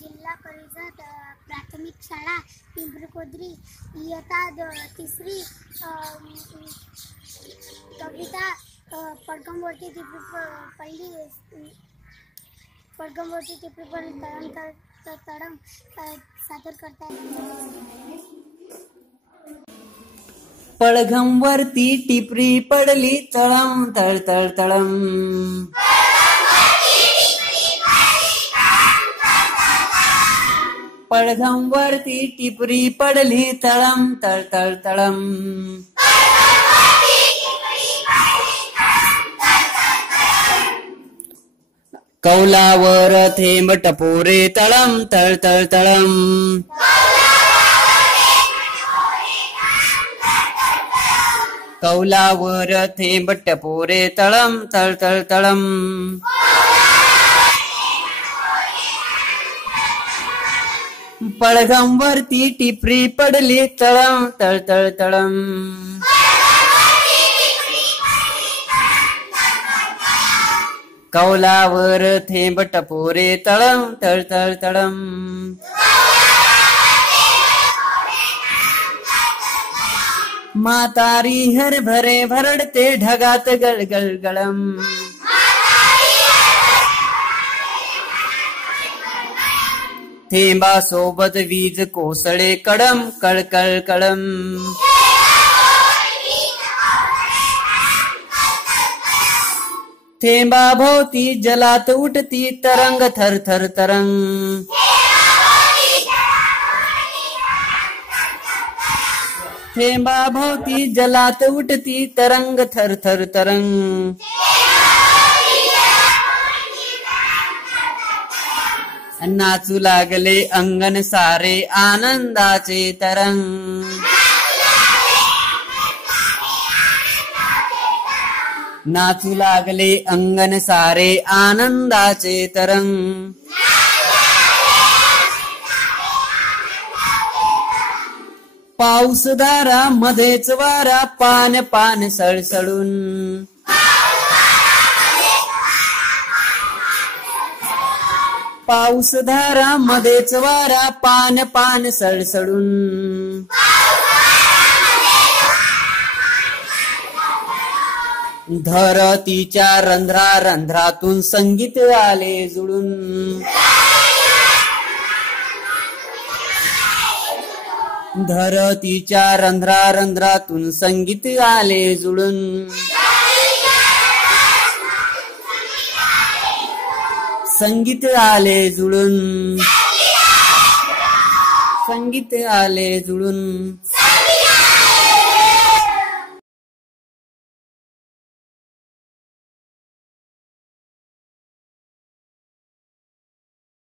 जिल्हा परिषद प्राथमिक शाळा पिंपरीखोद्री इयत्ता तिसरी कविता पडगमवरती टिपरी तळम सादर करतात. पडघमवरती टिपरी पडली तळम तळ तळ तळम. पडघमवरती टिपरी पडली तळम तळ तळ तळम. कौलावर थेंब टपोरे तळम तळ तळ तळम. कौलावर थेंब टपोरे तळम तळ तळ तळम. पडघमवरती टिपरी पडली तळम तळ तळ तळम. कौलावर थेंब टपोरे तळम तळ तळ तळम. म्हातारी हरभरे भरडते ढगात गळगळ गळम. थेंबा सोबत वीज कोसळे कडम कळकळ कळम. थेंबा भोवती जलात उठती तरंग थर थर तरंग. थेंबा भोवती जलात उठती तरंग थर थर तरंग. नाचू लागले अंगण सारे आनंदाचे तरंग. नाचू लागले अंगण सारे आनंदाचे तरंग. पाऊस धारा मध्येच वारा पान पान सळसळून. पाऊस धारा मध्येच वारा पान पान सळसळून. धरतीच्या रंध्रा रंध्रातून संगीत आले जुळून. धरतीच्या रंध्रा रंध्रातून संगीत आले जुळून. संगीत आले जुळून. संगीत आले जुळून.